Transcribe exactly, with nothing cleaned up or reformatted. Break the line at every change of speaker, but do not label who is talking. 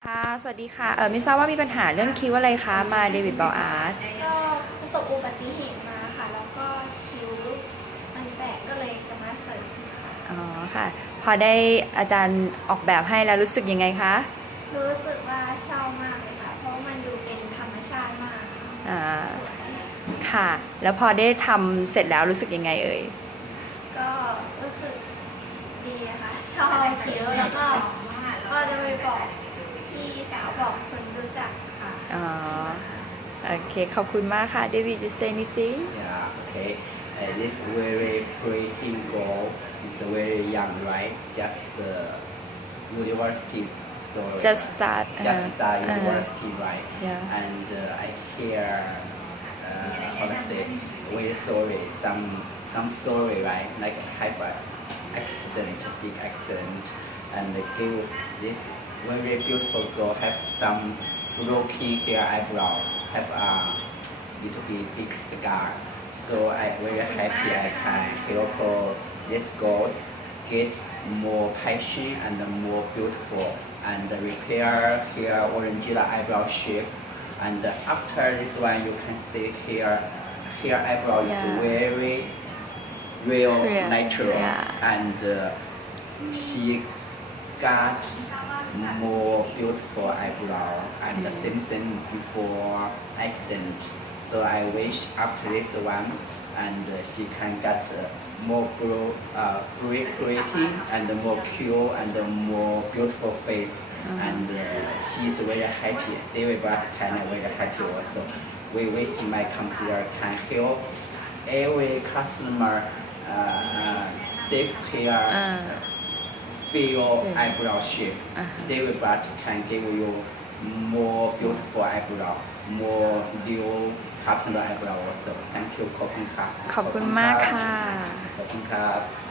ค่ะสวัสดีค่ะเออไม่ทราบว่ามีปัญหาเรื่องคิ้วอะไรคะมาเดวิดบอลอาร์ต
ก็ประสบอุบัติเหตุมาค่ะแล้วก็คิ้วมันแตกก็เลยจะมาเสริมค่ะ
อ๋อค่ะพอได้อาจารย์ออกแบบให้แล้วรู้สึกยังไงคะ
รู้สึกว่าชอบมากเลยค่ะเพราะมันดูเป็นธรรมชาติมาก
อ่า
สวย
ค่ะแล้วพอได้ทำเสร็จแล้วรู้สึกยังไงเอ่ย
ก็รู้สึกดีอะค่ะชอบคิ้วแล้วก็ก็จะไปบอกพี่สาวบอกคนรู้จักค่ะ
อ๋อโอเคขอบคุณมากค่ะเดวิด you say anything
Yeah, okay. Uh, this very pretty girl is very young, right? Just the university story.
just
right?
start
Just
อ่า
start
อ่า
university, right?
yeah
And uh, I hear, uh, how to say, very sorry, some some story, right? Like have a accident, big accident, and they give this very beautiful girl have some rocky hair eyebrow, have a little bit big scar. So I very happy I can help her, this girls get more patchy and more beautiful and repair her orangina eyebrow shape. And after this one, you can see here, here eyebrow is
Yeah.
very real,
Real,
natural,
yeah.
and uh, she got more beautiful eyebrow and the same thing before accident. So I wish after this one and uh, she can get uh, more grow, uh, great pretty and more pure and more beautiful face. And uh, she's very happy. David Brad can very happy also. We wish my computer can help every customer uh, uh, safe care
อ่า
feel
Yeah.
eyebrow shape.
Uh-huh.
David Butt can give you more beautiful eyebrow, more new partner eyebrow also. Thank you, ขอบคุณครับ
ขอบคุณมากค่ะ
ขอบคุณครับ